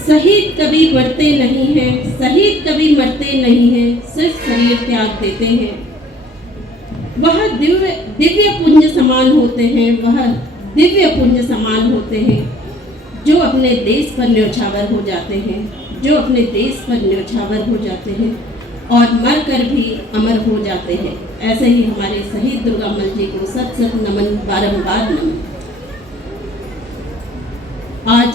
शहीद कभी मरते नहीं हैं, शहीद कभी मरते नहीं हैं, सिर्फ शरीर त्याग देते हैं। वह दिव्य दिव्य पुंज समान होते हैं, वह दिव्य पुंज समान होते हैं, जो अपने देश पर न्यौछावर हो जाते हैं, जो अपने देश पर न्यौछावर हो जाते हैं और मर कर भी अमर हो जाते हैं। ऐसे ही हमारे शहीद दुर्गामल जी को सत सत नमन, बारंबार नमन। आज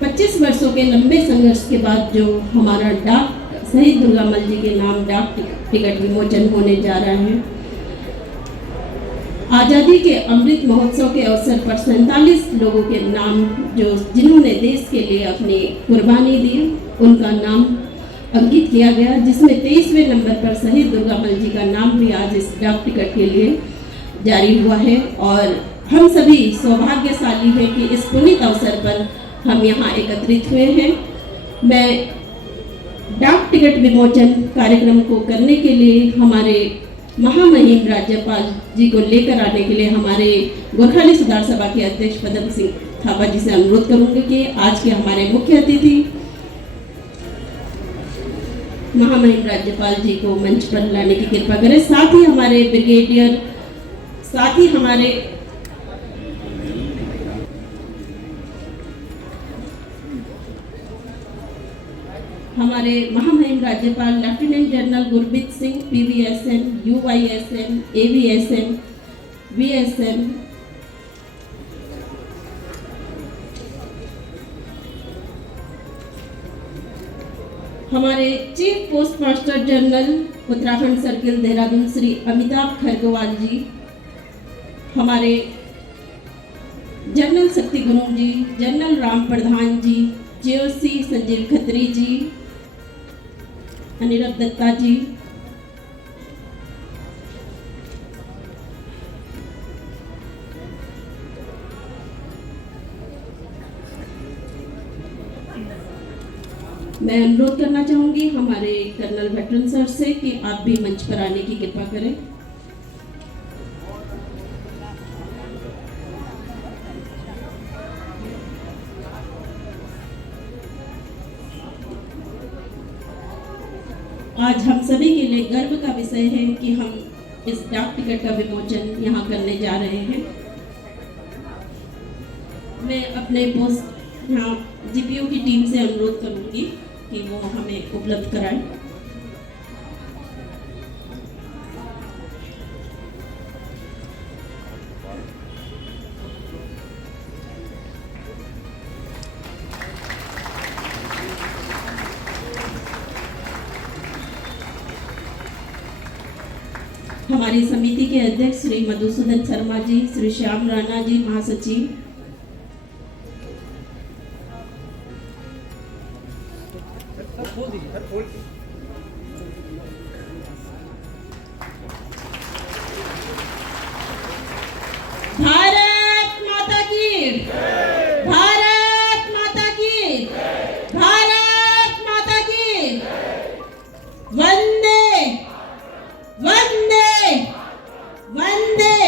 25 वर्षों के लंबे संघर्ष के बाद जो हमारा डाक शहीद दुर्गामल जी के नाम डाक टिकट विमोचन होने जा रहा है, आज़ादी के अमृत महोत्सव के अवसर पर 47 लोगों के नाम जिन्होंने देश के लिए अपनी कुर्बानी दी, उनका नाम अंकित किया गया, जिसमें 23वें नंबर पर शहीद दुर्गामल जी का नाम भी आज इस डाक टिकट के लिए जारी हुआ है। और हम सभी सौभाग्यशाली हैं कि इस पुनीत अवसर पर हम यहाँ एकत्रित हुए हैं। मैं डाक टिकट विमोचन कार्यक्रम को करने के लिए हमारे महामहिम राज्यपाल जी को लेकर आने के लिए हमारे गोरखाली सुधार सभा के अध्यक्ष पदम सिंह थापा जी से अनुरोध करूंगी कि आज के हमारे मुख्य अतिथि महामहिम राज्यपाल जी को मंच पर लाने की कृपा करें। साथ ही हमारे ब्रिगेडियर, साथ ही हमारे महामहिम राज्यपाल lieutenant general Gurmeet Singh, PVSM, UYSM, AVSM, VSM, हमारे chief post master general Uttarakhand circle Dehradun Shri Amitabh Khargowal ji, हमारे general Shakti Guru ji, general Ram Pradhan ji, JOC Sanjeev Khatri ji, Aniruddh Datta ji, मैं अनुरोध करना चाहूंगी हमारे कर्नल वेटरन सर से कि आप भी मंच पर आने की कृपा करें। आज हम सभी के लिए गर्व का विषय है कि हम इस डाक टिकट का विमोचन यहाँ करने जा रहे हैं। मैं अपने पोस्ट यहाँ GPO की टीम से अनुरोध करूँगी कि वो हमें उपलब्ध कराएं। हमारी समिति के अध्यक्ष श्री मधुसूदन शर्मा जी, श्री श्याम राणा जी महासचिव, भारत माता की, भारत माता की, भारत माता की, वंदे वंदे वंदे।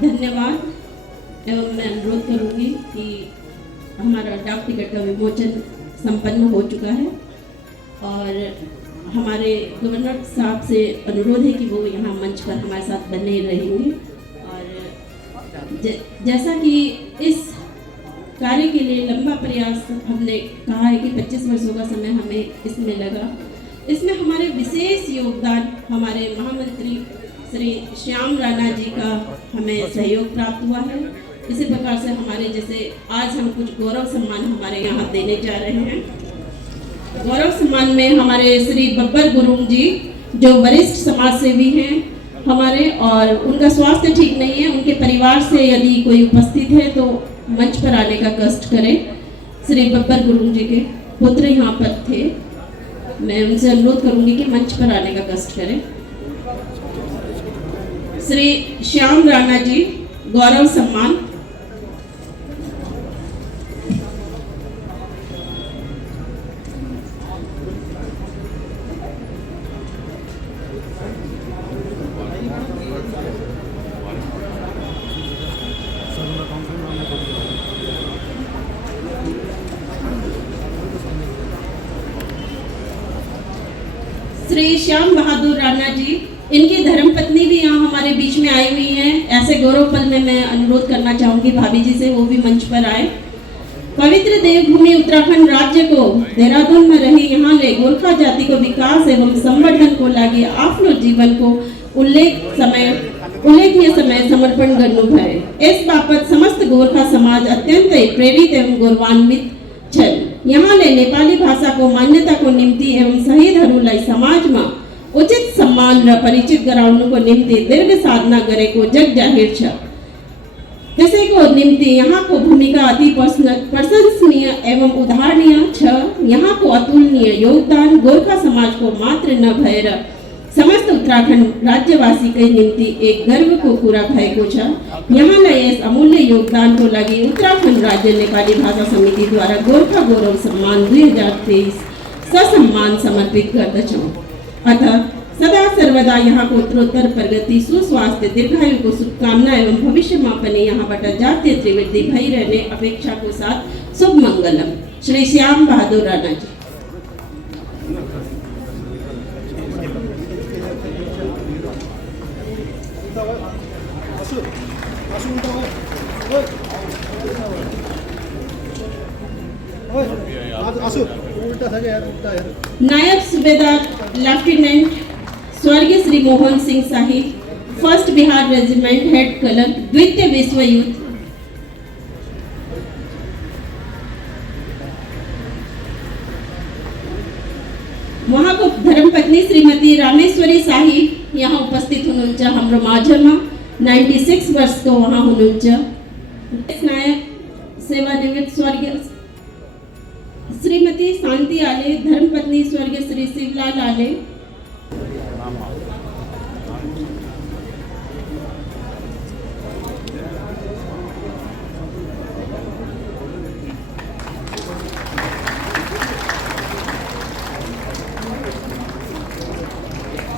धन्यवाद। एवं मैं अनुरोध करूंगी कि हमारा डाक टिकट का विमोचन संपन्न हो चुका है और हमारे गवर्नर साहब से अनुरोध है कि वो यहाँ मंच पर हमारे साथ बने रहेंगे। और जैसा कि इस कार्य के लिए लंबा प्रयास हमने कहा है कि 25 वर्षों का समय हमें इसमें लगा, इसमें हमारे विशेष योगदान हमारे महामंत्री श्री श्याम राणा जी का हमें सहयोग प्राप्त हुआ है। इसी प्रकार से हमारे जैसे आज हम कुछ गौरव सम्मान हमारे यहाँ देने जा रहे हैं। गौरव सम्मान में हमारे श्री बब्बर गुरुंग जी जो वरिष्ठ समाज सेवी हैं हमारे, और उनका स्वास्थ्य ठीक नहीं है, उनके परिवार से यदि कोई उपस्थित है तो मंच पर आने का कष्ट करें। श्री बब्बर गुरुंग जी के पुत्र यहाँ पर थे, मैं उनसे अनुरोध करूंगी कि मंच पर आने का कष्ट करें। श्री श्याम राणा जी, गौरव सम्मान। श्री श्याम बहादुर राणा जी, इनकी धर्मपत्नी भी यहाँ हमारे बीच में आई हुई हैं। ऐसे गौरव पल में मैं अनुरोध करना चाहूंगी भाभी जी से, वो भी मंच पर आए। पवित्र देवभूमि उत्तराखंड राज्य को देहरादून में रही यहाँ ले गोरखा जाति को विकास एवं संवर्धन को लागे आपनो जीवन को उल्लेखनीय समय समर्पण करनु भय। इस बाबत समस्त गोरखा समाज अत्यंत प्रेरित एवं गौरवान्वित छल। यहाँ ले नेपाली भाषा को मान्यता को निम्ति एवं शहीदहरूलाई समाजमा उचित सम्मान र परिचित गराउनुको निम्ति दीर्घ साधना गरेको जग जाहिर छ। त्यसैको निम्ति यहाँको भूमिका अति प्रशंसनीय एवं उदाहरणीय छ। यहाँको अतुलनीय योगदान गोरखा समाजको मात्र नभएर समस्त उत्तराखण्ड राज्यवासीकै निम्ति एक गर्वको कुरा भएको छ। यहाँलाई यस अमूल्य योगदानको लागि उत्तराखण्ड राज्य नेपाली भाषा समितिद्वारा गोरखा गौरव सम्मान 2023 ससम्मान समर्पित गर्दछौँ। अतः सदा सर्वदा यहाँको उत्तरोत्तर प्रगति, सुस्वास्थ्य, दीर्घायुको शुभकामना एवं भविष्यमा पनि यहाँबाट जातीय त्रिवृद्धि भइरहने अपेक्षाको साथ शुभ मङ्गलम। श्री श्याम बहादुर राणा जी। नायब सूबेदार लेफ्टिनेंट स्वर्गीय Shri Mohan Singh Shahi, first Bihar regiment head clerk, द्वितीय विश्व युद्ध। वहाँको धर्मपत्नी श्रीमती रामेश्वरी शाही यहाँ उपस्थित हुनुहुन्छ हाम्रो माझमा। 96 वर्षको उहाँ हुनुहुन्छ। नायक सेवानिवृत्त स्वर्गीय श्रीमती शांति आले, धर्मपत्नी स्वर्गीय श्री शिवलाल आले।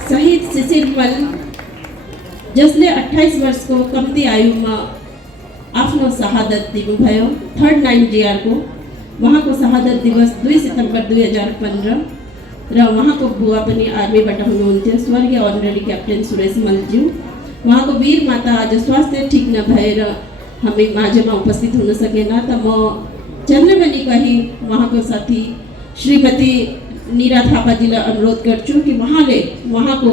शहीद शिशिर मल, जसले 28 वर्षको कम्ती आयुमा आफ्नो शहादत दिनुभयो। 3rd 9 GR को वहाँको शहादत दिवस 2 सितंबर 2015 र वहाँको बुवा पनि आर्मीबाट हुनुहुन्थ्यो, स्वर्गीय अनरेरी क्याप्टेन सुरेश मलज्यू। वहाँको वीर माता आज स्वास्थ्य ठीक नभएर हामी माझमा उपस्थित हुन सकेन, त म चन्द्रमणि कही वहाँको साथी श्रीमती नीरा थापाजीलाई अनुरोध गर्छु कि उहाँले वहाँको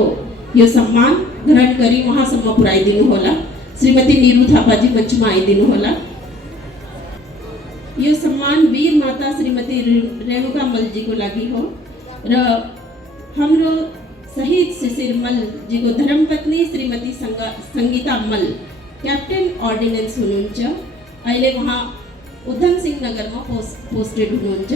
यो सम्मान ग्रहण गरी वहाँसम्म पुर्याइदिनु होला। श्रीमती नीरू थापाजी मञ्चमा आइदिनु होला। यो सम्मान वीर माता श्रीमती रेणुका मलजीको लागि हो र हाम्रो शहीद शिशिर मलजीको धर्मपत्नी श्रीमती संगीता मल क्याप्टेन अर्डिनेन्स हुनुहुन्छ। अहिले उहाँ उधम सिंह नगरमा पोस्टेड हुनुहुन्छ।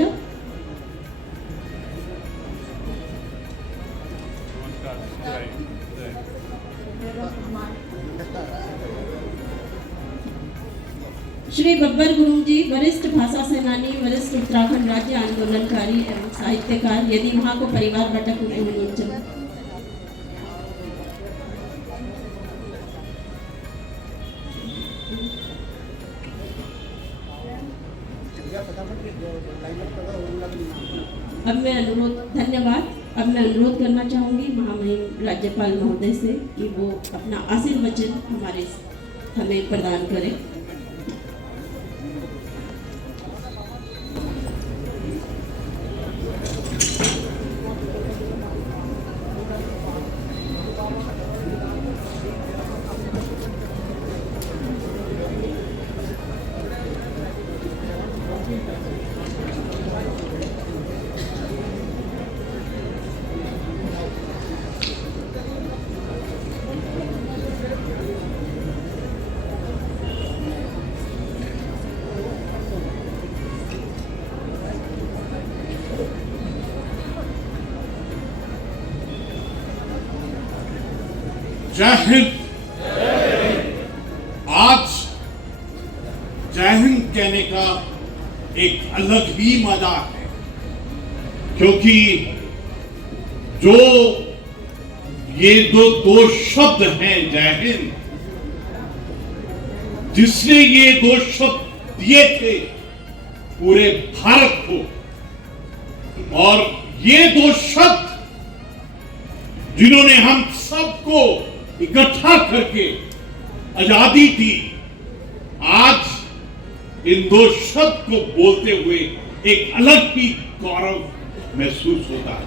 श्री बब्बर गुरुङ जी, वरिष्ठ भाषा सेनानी, वरिष्ठ उत्तराखण्ड राज्य आन्दोलनकारी एवं साहित्यकार, यदि उहाँको परिवारबाट कुनै हुनुहुन्छ। अब मैं अनुरोध करना चाहूँगी महामहिम राज्यपाल महोदय से कि वो अपना आशीर्वचन हमें प्रदान करें। जय हिंद। आज जय हिंद कहने का एक अलग ही मजा है, क्योंकि जो ये दो शब्द हैं जय हिंद, जिसने ये दो शब्द दिए थे पूरे भारत को, और ये दो शब्द जिन्होंने हम सबको इकट्ठा करके आजादी दी, आज इन दो शब्द को बोलते हुए एक अलग ही गौरव महसूस होता है।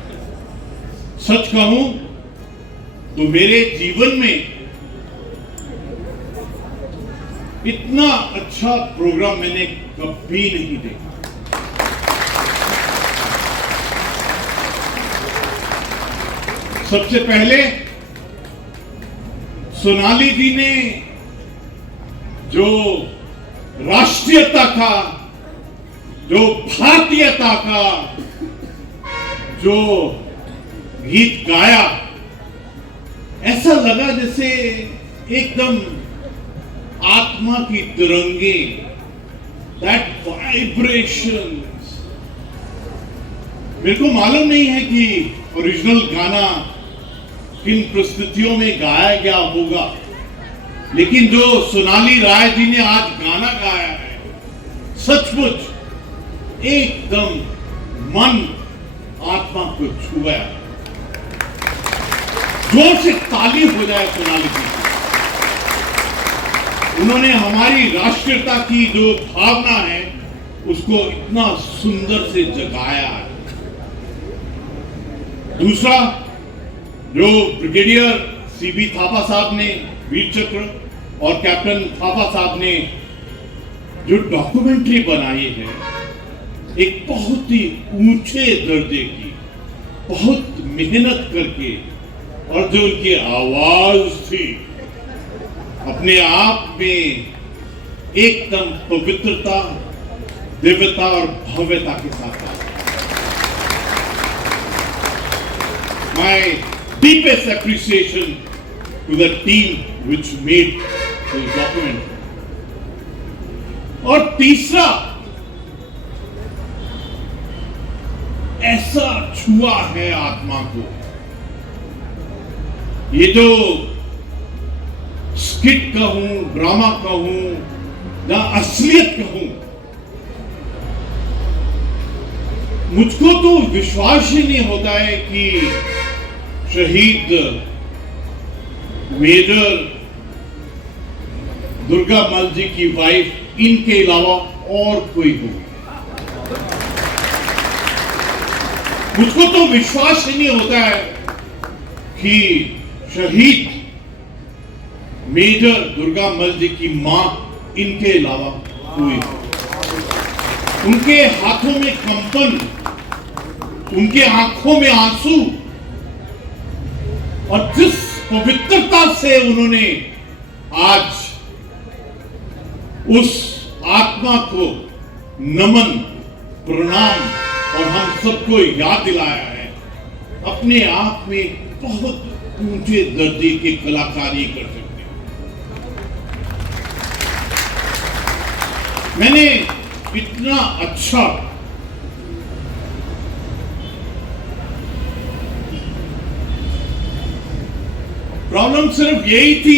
सच कहूं तो मेरे जीवन में इतना अच्छा प्रोग्राम मैंने कभी नहीं देखा। सबसे पहले सोनाली जी ने जो राष्ट्रीयता का, जो भारतीयता का जो गीत गाया, ऐसा लगा जैसे एकदम आत्मा की तिरंगे, दैट वाइब्रेशंस। मेरे को मालूम नहीं है कि ओरिजिनल गाना किन परिस्थितियों में गाया गया होगा, लेकिन जो सोनाली राय जी ने आज गाना गाया है, सचमुच एकदम मन आत्मा को छुआ। जोर से ताली हो जाए सोनाली जी। उन्होंने हमारी राष्ट्रीयता की जो भावना है उसको इतना सुंदर से जगाया है। दूसरा, जो ब्रिगेडियर सीबी थापा साहब ने वीर चक्र और कैप्टन थापा साहब ने जो डॉक्यूमेंट्री बनाई है, एक बहुत ही ऊंचे दर्जे की, बहुत मेहनत करके, और जो उनकी आवाज थी अपने आप में एकदम पवित्रता, दिव्यता और भव्यता के साथ। My deepest appreciation to the team which made the document. और तीसरा, ऐसा छुआ है आत्मा को, ये जो स्किट कहूं, ड्रामा कहूं या असलियत कहूं, मुझको तो विश्वास ही नहीं होता है कि शहीद मेजर दुर्गा मल जी की वाइफ इनके अलावा और कोई होगी। मुझको तो विश्वास ही नहीं होता है कि शहीद मेजर दुर्गा मल जी की मां इनके अलावा कोई होगी। उनके हाथों में कंपन, उनके आंखों में आंसू, और जिस पवित्रता से उन्होंने आज उस आत्मा को नमन, प्रणाम और हम सबको याद दिलाया है, अपने आप में बहुत ऊंचे दर्जे के कलाकारी कर सकते हैं। मैंने इतना अच्छा प्रॉब्लम सिर्फ यही थी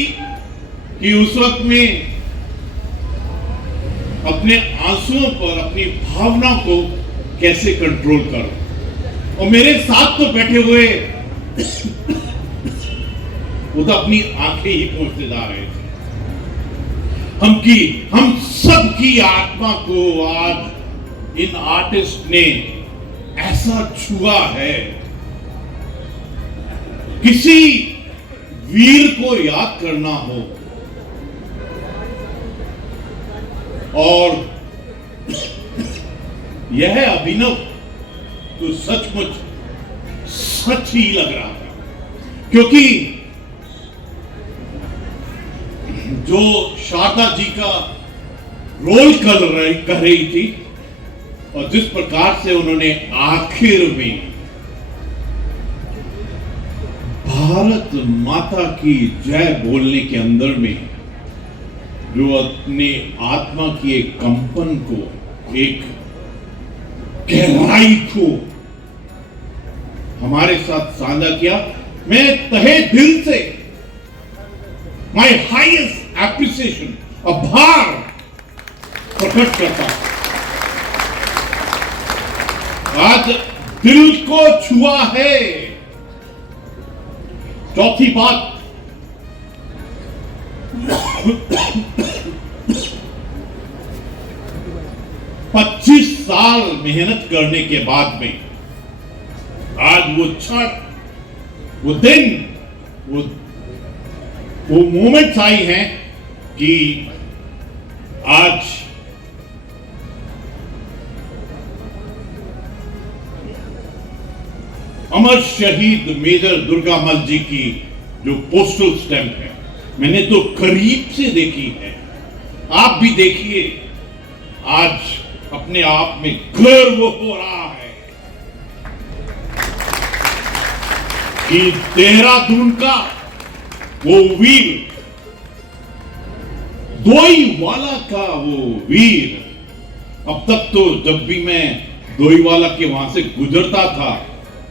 कि उस वक्त में अपने आंसुओं पर अपनी भावना को कैसे कंट्रोल करो। और मेरे साथ तो बैठे हुए वो तो अपनी आंखें ही पहुंचते जा रहे थे। हम सब की आत्मा को आज इन आर्टिस्ट ने ऐसा छुआ है। किसी वीर को याद करना हो और यह अभिनव तो सचमुच सच ही लग रहा था, क्योंकि जो शारदा जी का रोल कर रही थी और जिस प्रकार से उन्होंने आखिर में भारत माता की जय बोलने के अंदर में जो अपने आत्मा की एक कंपन को, एक गहराई को हमारे साथ साझा किया, मैं तहे दिल से माय हाईएस्ट एप्रिसिएशन, आभार प्रकट करता हूं। आज दिल को छुआ है। चौथी बात, पच्चीस साल मेहनत करने के बाद में आज वो क्षण, वो दिन, वो मोमेंट्स आई हैं कि आज अमर शहीद मेजर दुर्गामल जी की जो पोस्टल स्टैंप है, मैंने तो करीब से देखी है। आप भी देखिए, आज अपने आप में गर्व हो रहा है कि देहरादून का वो वीर, दोईवाला का वो वीर, अब तक तो जब भी मैं दोईवाला के वहां से गुजरता था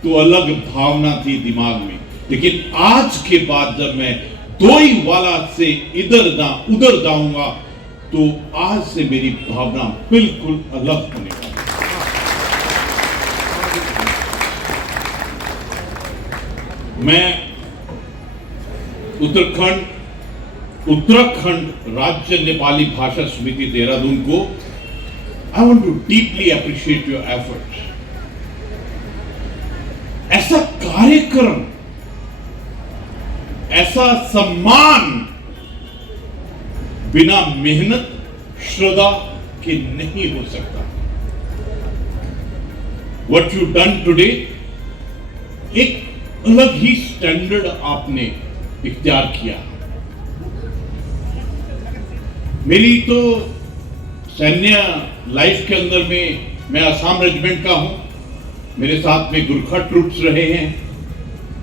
तो अलग भावना थी दिमाग में, लेकिन आज के बाद जब मैं दोईवाला से इधर उधर जाऊंगा तो आज से मेरी भावना बिल्कुल अलग होने वाली। मैं उत्तराखंड राज्य नेपाली भाषा समिति देहरादून को I want to deeply appreciate your efforts. ऐसा कार्यक्रम, ऐसा सम्मान बिना मेहनत श्रद्धा के नहीं हो सकता। What you done today, एक अलग ही स्टैंडर्ड आपने इख्तियार किया। मेरी तो सैन्य लाइफ के अंदर में, मैं असम रेजिमेंट का हूं, मेरे साथ में गुरखा ट्रूप्स रहे हैं,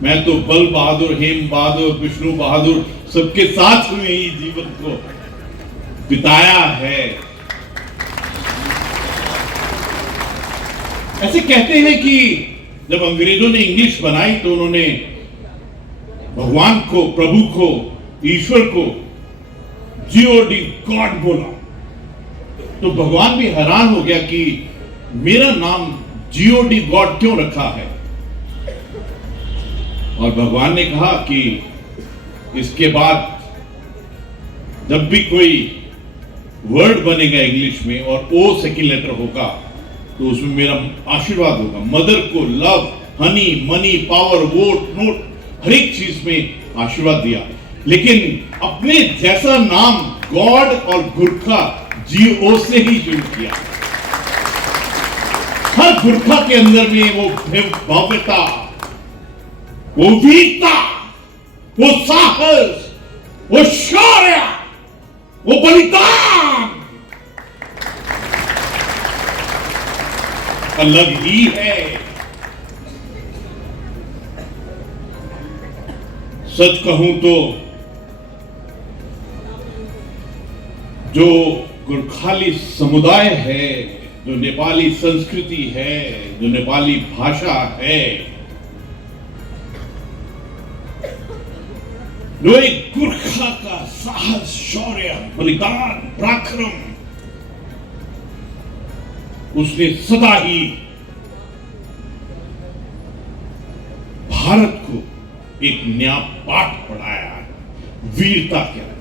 मैं तो बल बहादुर, हेम बहादुर, विष्णु बहादुर सबके साथ में ही जीवन को बिताया है। ऐसे कहते हैं कि जब अंग्रेजों ने इंग्लिश बनाई तो उन्होंने भगवान को, प्रभु को, ईश्वर को जीओडी गॉड बोला, तो भगवान भी हैरान हो गया कि मेरा नाम जीओडी गॉड क्यों रखा है। और भगवान ने कहा कि इसके बाद जब भी कोई वर्ड बनेगा इंग्लिश में और ओ सेकंड लेटर होगा तो उसमें मेरा आशीर्वाद होगा। मदर को love, honey, money, power, vote, note, हर एक चीज में आशीर्वाद दिया, लेकिन अपने जैसा नाम गॉड और गुरखा जीओ से ही शुरू किया। हर गुरखा के अंदर में वो भव्यता, वो वीरता, वो साहस, वो शौर्य, वो बलिदान अलग ही है। सच कहूं तो जो गुरखाली समुदाय है, जो नेपाली संस्कृति है, जो नेपाली भाषा है, जो एक गुरखा का साहस, शौर्य, बलिदान, पराक्रम, उसने सदा ही भारत को एक नया पाठ पढ़ाया है वीरता के अंदर।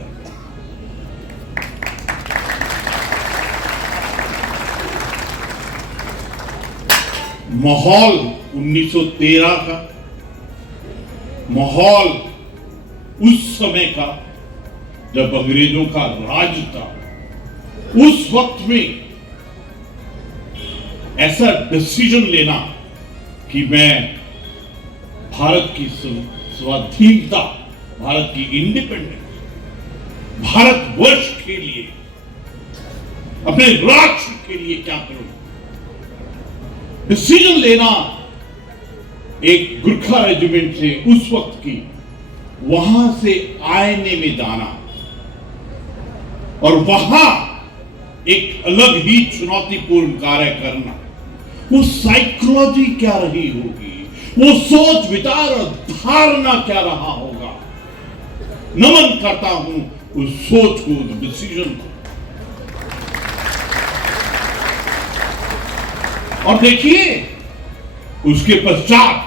माहौल 1913 का माहौल, उस समय का जब अंग्रेजों का राज था, उस वक्त में ऐसा डिसीजन लेना कि मैं भारत की स्वाधीनता, भारत की इंडिपेंडेंस, भारतवर्ष के लिए, अपने राष्ट्र के लिए क्या करूं, डिसीजन लेना एक गुरखा रेजिमेंट से उस वक्त की वहां से आईने में जाना और वहां एक अलग ही चुनौतीपूर्ण कार्य करना, वो साइकोलॉजी क्या रही होगी, वो सोच विचार और धारणा क्या रहा होगा। नमन करता हूं उस सोच को, उस डिसीजन को। और देखिए उसके पश्चात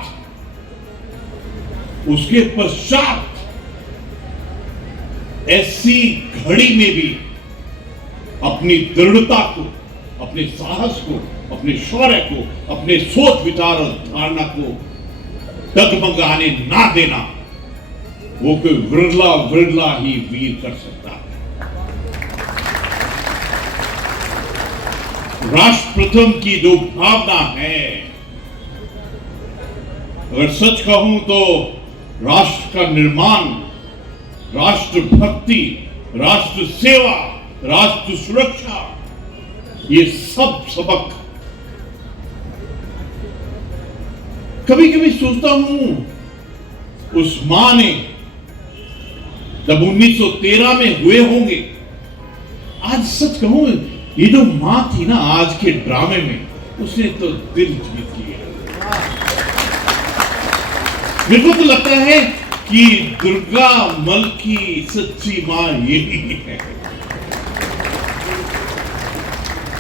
ऐसी घड़ी में भी अपनी दृढ़ता को, अपने साहस को, अपने शौर्य को, अपने सोच विचार और धारणा को डगमगाने ना देना, वो कोई विरला ही वीर कर सकता है। राष्ट्र प्रथम की जो भावना है, अगर सच कहूं तो राष्ट्र का निर्माण, राष्ट्र भक्ति, राष्ट्र सेवा, राष्ट्र सुरक्षा, ये सब सबक कभी कभी सोचता हूं उस मां ने जब 1913 में हुए होंगे, आज सच कहूं ये जो मां थी ना आज के ड्रामे में, उसने तो दिल जीत लिया। मेरे को तो लगता है कि दुर्गा मल की सच्ची मां यही है।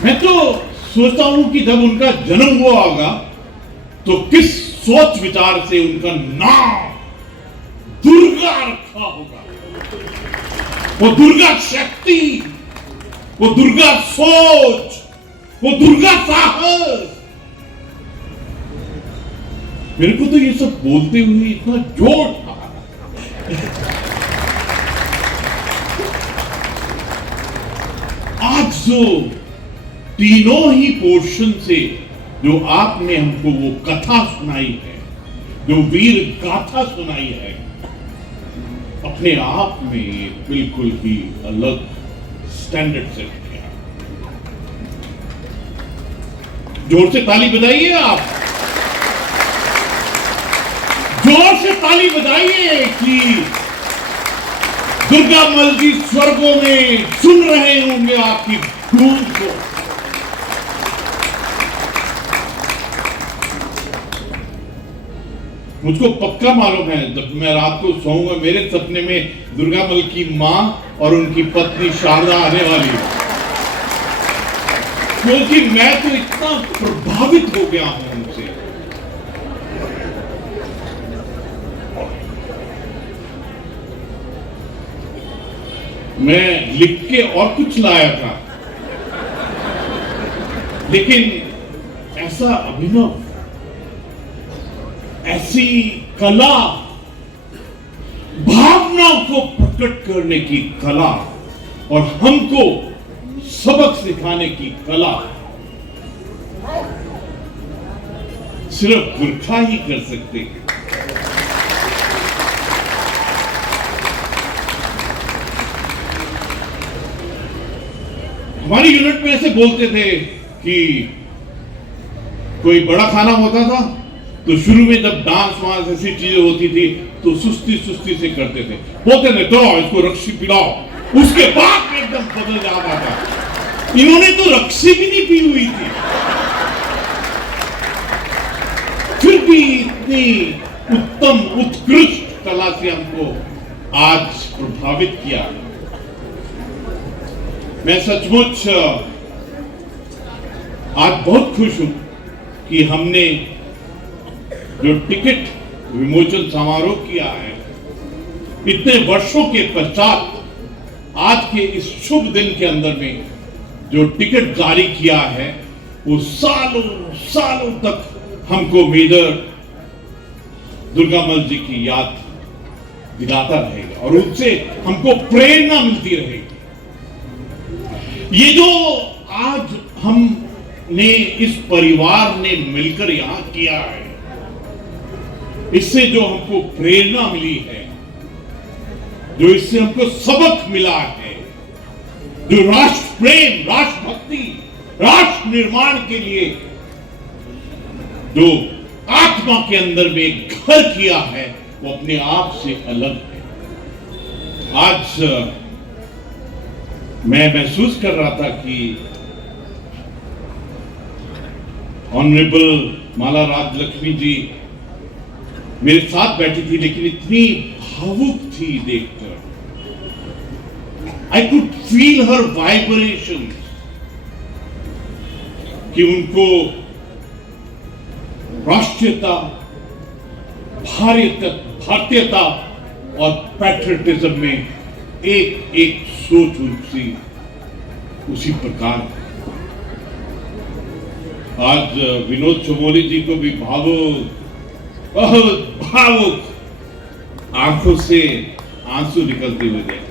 मैं तो सोचता हूं कि जब उनका जन्म हुआ होगा तो किस सोच विचार से उनका नाम दुर्गा रखा होगा। वो दुर्गा शक्ति, वो दुर्गा सोच, वो दुर्गा साहस। मेरे को तो ये सब बोलते हुए इतना जोर था। आज जो तीनों ही पोर्शन से जो आपने हमको वो कथा सुनाई है, जो वीर गाथा सुनाई है, अपने आप में बिल्कुल ही अलग स्टैंडर्ड सेट किया। जोर से ताली बजाइए आप, जोर से ताली बजाइए कि दुर्गा मल जी स्वर्गों में सुन रहे होंगे आपकी गूंज को। मुझको पक्का मालूम है जब मैं रात को सोऊंगा मेरे सपने में दुर्गा मल की मां और उनकी पत्नी शारदा आने वाली है, क्योंकि मैं तो इतना प्रभावित हो गया हूं उनसे। मैं लिख के और कुछ लाया था, लेकिन ऐसा अभिनव, ऐसी कला, भावनाओं को प्रकट करने की कला और हमको सबक सिखाने की कला सिर्फ गुरखा ही कर सकते हैं। हमारी यूनिट में ऐसे बोलते थे कि कोई बड़ा खाना होता था तो शुरू में जब डांस वांस ऐसी चीजें होती थी तो सुस्ती से करते थे, बोलते थे तो इसको रक्सी पिलाओ, उसके बाद एकदम बदल जाता था। इन्होंने तो रक्सी भी नहीं पी हुई थी, फिर भी इतनी उत्तम उत्कृष्ट कला से हमको आज प्रभावित किया। मैं सचमुच आज बहुत खुश हूं कि हमने जो टिकट विमोचन समारोह किया है, इतने वर्षों के पश्चात आज के इस शुभ दिन के अंदर में जो टिकट जारी किया है, वो सालों सालों तक हमको मेजर दुर्गा मल जी की याद दिलाता रहेगा और उनसे हमको प्रेरणा मिलती रहेगी। ये जो आज हमने इस परिवार ने मिलकर यहां किया है, इससे जो हमको प्रेरणा मिली है, जो इससे हमको सबक मिला है, जो राष्ट्र प्रेम, राष्ट्र भक्ति, राष्ट्र निर्माण के लिए जो आत्मा के अंदर में घर किया है, वो अपने आप से अलग है। आज मैं महसूस कर रहा था कि ऑनरेबल माला राजलक्ष्मी जी मेरे साथ बैठी थी, लेकिन इतनी भावुक थी देखकर। I could feel her vibrations कि उनको राष्ट्रीयता, भारतीयता और पैट्रियटिज्म में एक एक सोच उसी प्रकार। आज विनोद चमोली जी को भी बहुत भावुक आंखों से आंसू निकलते हुए देखा।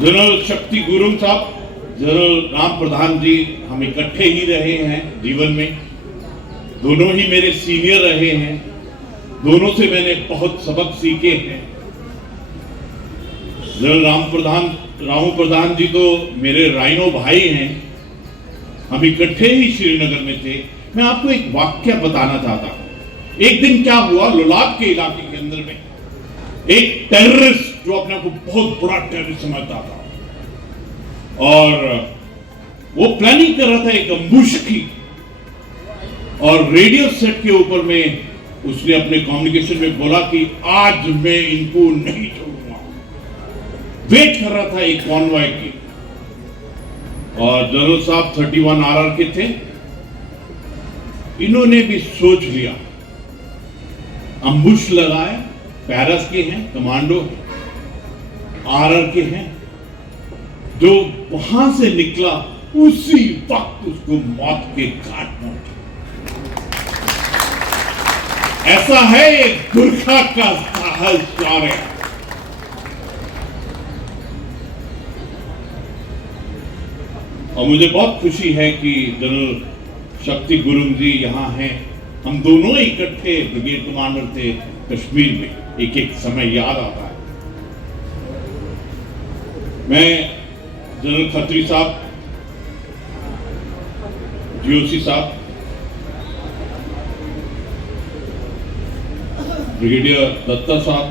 जनरल शक्ति गुरुंग साहब, जनरल राम प्रधान जी, हम इकट्ठे ही रहे हैं जीवन में। दोनों ही मेरे सीनियर रहे हैं, दोनों से मैंने बहुत सबक सीखे हैं। जनरल रामू प्रधान जी तो मेरे राइनो भाई हैं, हम इकट्ठे ही श्रीनगर में थे। मैं आपको एक वाक्य बताना चाहता हूं। एक दिन क्या हुआ, लोलाब के इलाके के अंदर में एक टेररिस्ट, जो अपने को बहुत बड़ा टेररिस्ट समझता था, और वो प्लानिंग कर रहा था एक अम्बुश की, और रेडियो सेट के ऊपर में उसने अपने कम्युनिकेशन में बोला कि आज मैं इनको नहीं छोड़ूंगा। वेट कर रहा था एक कॉन्वॉय की, और जनरल साहब 31 RR के थे। इन्होंने भी सोच लिया, अम्बुश लगाया, पैरस के हैं, कमांडो RR के हैं। जो वहां से निकला उसी वक्त उसको मौत के घाट पहुंचा। ऐसा है एक गुरखा का साहस शौर्य। और मुझे बहुत खुशी है कि जनरल शक्ति गुरुंग जी यहाँ हैं। हम दोनों इकट्ठे ब्रिगेड कमांडर थे कश्मीर में, एक एक समय याद आता है। मैं जनरल खत्री साहब, GOC साहब, ब्रिगेडियर दत्ता साहब,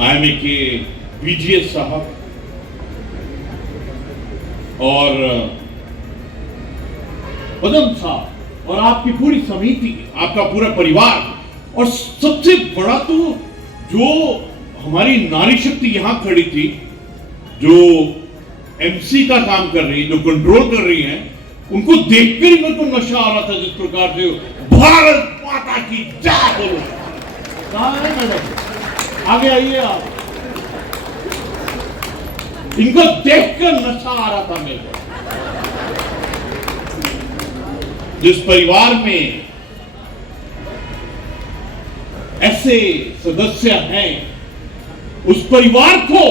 IMA के BGS साहब और पदम साहब और आपकी पूरी समिति, आपका पूरा परिवार, और सबसे बड़ा तो जो हमारी नारी शक्ति यहां खड़ी थी, जो MC का काम कर रही है, जो कंट्रोल कर रही है, उनको देखकर ही मेरे को नशा आ रहा था। जिस प्रकार से भारत माता की जय बोलो। कहां है मैडम? आगे आइए आप। इनको देखकर नशा आ रहा था मेरे को। जिस परिवार में ऐसे सदस्य हैं, उस परिवार को,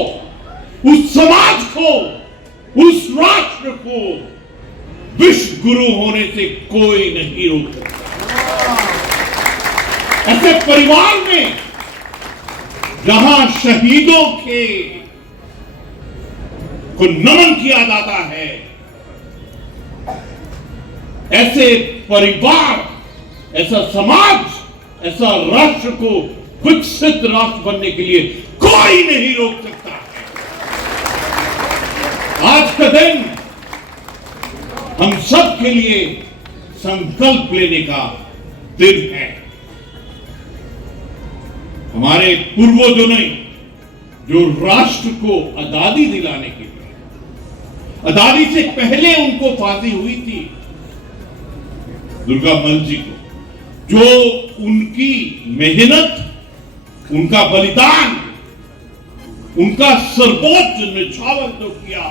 उस समाज को, उस राष्ट्र को विश्व गुरु होने से कोई नहीं रोक सकता। ऐसे परिवार में जहां शहीदों के को नमन किया जाता है, ऐसे परिवार, ऐसा समाज, ऐसा राष्ट्र को विकसित राष्ट्र बनने के लिए कोई नहीं रोक सकता है। आज का दिन हम सब के लिए संकल्प लेने का दिन है। हमारे पूर्वजों ने जो राष्ट्र को आजादी दिलाने के लिए, आजादी से पहले उनको फांसी हुई थी दुर्गा मल जी को, जो उनकी मेहनत, उनका बलिदान, उनका सर्वोच्च निछावर जो किया,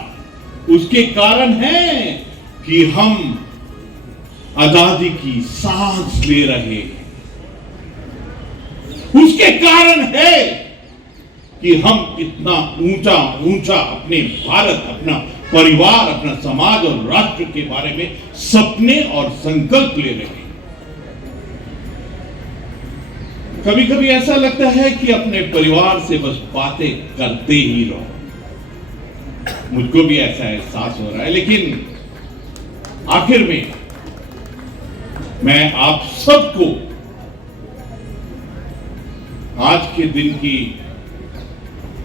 उसके कारण है कि हम आजादी की सांस ले रहे हैं। उसके कारण है कि हम इतना ऊंचा ऊंचा अपने भारत, अपना परिवार, अपना समाज और राष्ट्र के बारे में सपने और संकल्प ले रहे हैं। कभी कभी ऐसा लगता है कि अपने परिवार से बस बातें करते ही रहो। मुझको भी ऐसा एहसास हो रहा है, लेकिन आखिर में मैं आप सबको आज के दिन की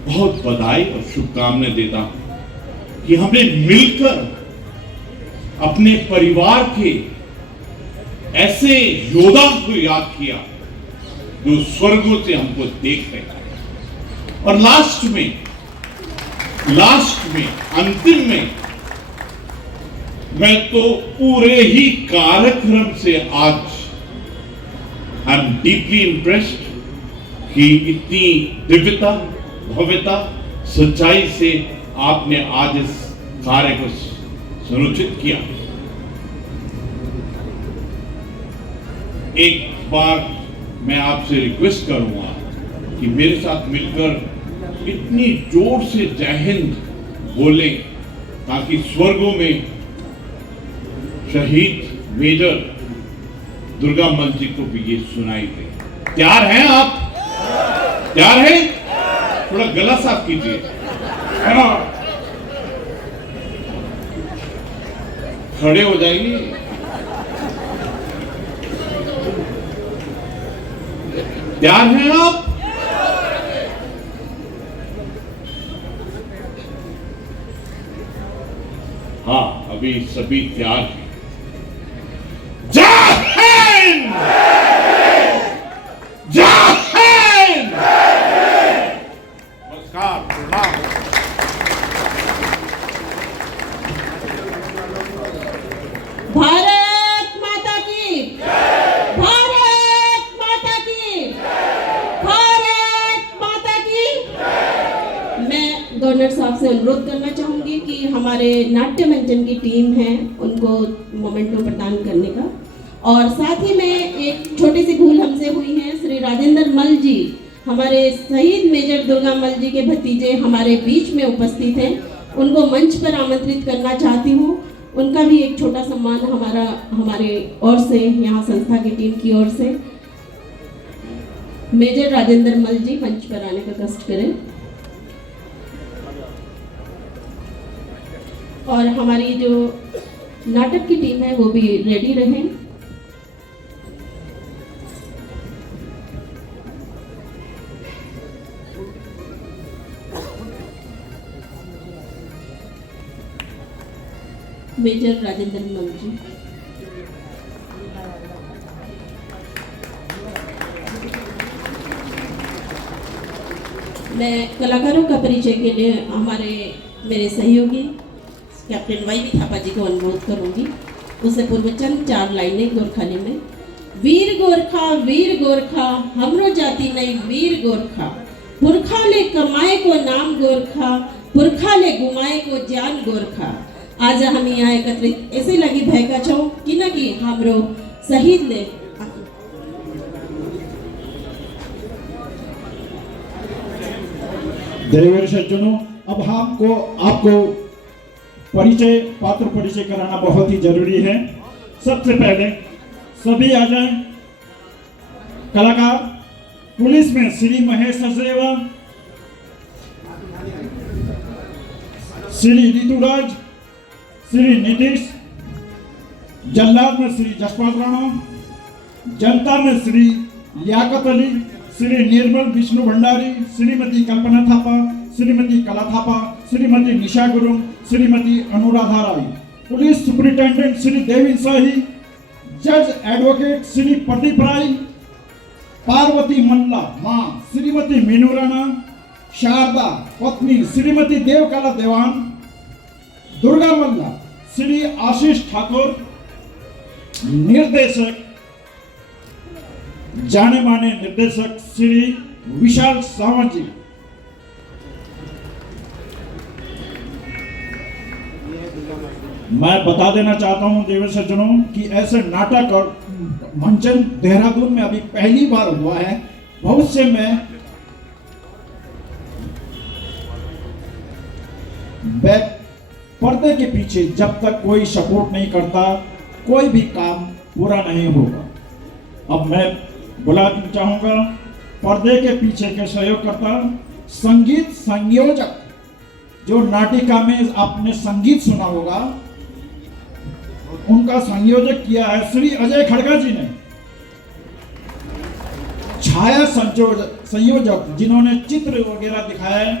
बहुत बधाई और शुभकामनाएं देता हूं कि हमने मिलकर अपने परिवार के ऐसे योद्धा को याद किया जो स्वर्गों से हमको देख रहे हैं। और लास्ट में अंतिम में मैं तो पूरे ही कार्यक्रम से आज आई एम डीपली इम्प्रेस्ड कि इतनी दिव्यता, भव्यता, सच्चाई से आपने आज इस कार्य को सुनिश्चित किया। एक बार मैं आपसे रिक्वेस्ट करूंगा कि मेरे साथ मिलकर इतनी जोर से जय हिंद बोले ताकि स्वर्गों में शहीद मेजर दुर्गामल जी को भी ये सुनाई दे। तैयार हैं आप? तैयार हैं? थोड़ा गला साफ कीजिए, है ना? खड़े हो जाइए। तैयार हैं आप? हाँ, अभी सभी तैयार हैं। जय हिंद! जय हिंद! नमस्कार, प्रणाम। भारत माता की, भारत माता की, भारत माता की। मैं गवर्नर साहब से अनुरोध करना चाहूंगी कि हमारे नाट्य मंचन की टीम है उनको मोमेंटो प्रदान करने का। और साथ ही में एक छोटी सी भूल हमसे हुई है, श्री राजेंद्र मल जी हमारे शहीद मेजर दुर्गामल जी के भतीजे हमारे बीच में उपस्थित हैं, उनको मंच पर आमंत्रित करना चाहती हूँ। उनका भी एक छोटा सम्मान हमारे ओर से, यहाँ संस्था की टीम की ओर से। मेजर राजेंद्र मल जी मंच पर आने का कष्ट करें। और हमारी जो नाटक की टीम है वो भी रेडी रहें। मेजर राजेंद्र मल जी। मैं कलाकारों का परिचय के लिए मेरे सहयोगी कैप्टन वाई थापा जी को अनुरोध करूंगी। उससे पूर्वचन 4 लाइनें गोरखाली में। वीर गोरखा हमरो जाति नहीं वीर गोरखा, पुरखा ले कमाए को नाम गोरखा, पुरखा ले गुमाए को जान गोरखा। आज हम यहाँ एकत्रित ऐसे लगी भयका छो कि ना कि हमरो शहीद ले। देवेर सज्जनों, अब आपको पात्र परिचय कराना बहुत ही जरूरी है। सबसे पहले सभी आ जाएं। कलाकार पुलिस में श्री महेश सचदेवा, श्री ऋतुराज, श्री नीतीश, जल्लाद में श्री जसपाल राणा, जनता में श्री लियाकत अली, श्री निर्मल विष्णु भंडारी, श्रीमती कल्पना थापा, श्रीमती कला थापा, श्रीमती निशा गुरुंग, श्रीमती अनुराधा राय, पुलिस सुपरिटेंडेंट श्री देविन शाही, जज एडवोकेट श्री प्रदीप राय, पार्वती मल्ला मां श्रीमती मीनू राणा, शारदा पत्नी श्रीमती देवकला देवान, दुर्गा मल्ला श्री आशीष ठाकुर, निर्देशक जाने माने निर्देशक श्री विशाल सावंत जी। मैं बता देना चाहता हूं देवर सज्जनों कि ऐसे नाटक और मंचन देहरादून में अभी पहली बार हुआ है। भविष्य में पर्दे के पीछे जब तक कोई सपोर्ट नहीं करता कोई भी काम पूरा नहीं होगा। अब मैं बुलाना चाहूंगा पर्दे के पीछे के सहयोगकर्ता, संगीत संयोजक, जो नाटिका में आपने संगीत सुना होगा उनका संयोजक किया है श्री अजय खड़गा जी ने। छाया संयोजक जिन्होंने चित्र वगैरह दिखाया है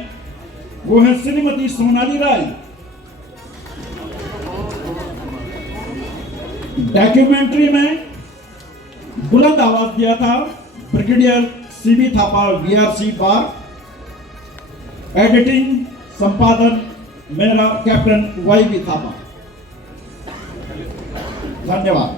वो है श्रीमती सोनाली राय। डॉक्यूमेंट्री में बुलंद आवाज दिया था ब्रिगेडियर सीबी थापा वीआरसी बार। एडिटिंग संपादन मेरा कैप्टन वाईबी थापा। धन्यवाद।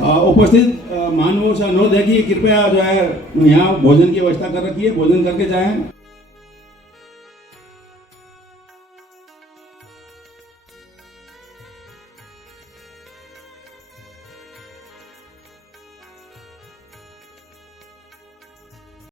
उपस्थित महानुभावों से अनुरोध है कि कृपया जो है यहाँ भोजन की व्यवस्था कर रखी है, भोजन करके जाएं।